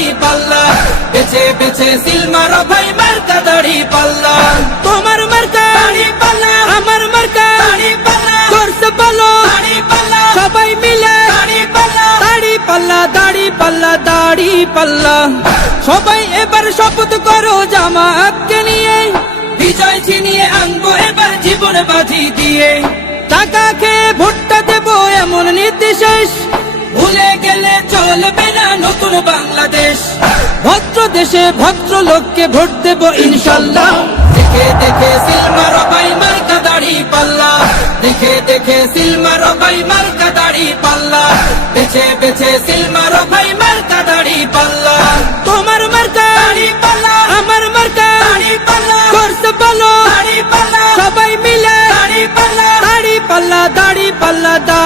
দাড়ি পাল্লা। বেছে বেছে সিলমারো বাই মার্কা দাড়ি পাল্লা। তোমার মার্কা। দাড়ি পাল্লা। আমার মার্কা। দাড়ি পাল্লা। করছে বলো। দাড়ি পাল্লা। সবাই মিলে। দাড়ি পাল্লা। দাড়ি পাল্লা দাড়ি পাল্লা দাড়ি পাল্লা। সবাই এবার শপথ করো জামাতকে নিয়ে। বিজয় ছিনিয়ে আনব এবার জীবন বাজি দিয়ে। টাকা খেয়ে ভোটটা দেবো এমন নির্দেশেষ ভুলে গেলে চলবে না নতুন বাংলাদেশ। ভদ্র দেশে ভদ্র লোককে ভোট দেবো ইনশাল্লাহ। দেখে দেখে সিলমার বাই মার্কা দাড়ি পাল্লা। দেখে দেখে সিলমার বাই মার্কা দাড়ি পাল্লা। বেছে বেছে সিলমার বাই মার্কা দাড়ি পাল্লা। তোমার মার্কা দাড়ি পাল্লা। আমার মার্কা দাড়ি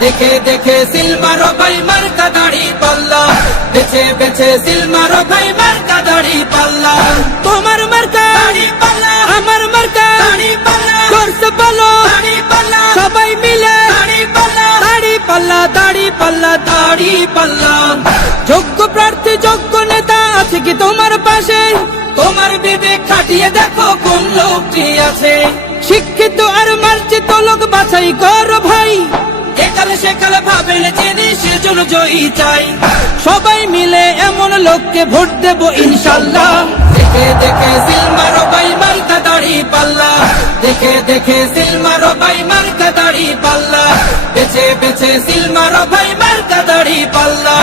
দেখে দেখে সিলমারো ভাই মার্কা দাড়ি পাল্লা। বেছে বেছে সিলমারো ভাই মার্কা দাড়ি পাল্লা। তোমার মার্কা আমার মার্কা পাল্লা। দাড়ি পাল্লা। দাড়ি যোগ্য প্রার্থী, যোগ্য নেতা আছে কি তোমার পাশে? তোমার বিবেক খাটিয়ে দেখো কোন লোকটি আছে। শিক্ষিত আর মার্জিত লোক বাছাই কর ভাই। একালে সেকালে ভাবেন জেনে সেজন্য জয়ী চাই। সবাই মিলে এমন লোককে ভোট দেব ইনশাল্লাহ। দেখে দেখে সিলমারো বাই মার্কা দাড়ি পাল্লা। দেখে দেখে সিলমারো বাই মার্কা দাড়ি পাল্লা। বেছে বেছে সিলমারো বাই মার্কা দাড়ি পাল্লা।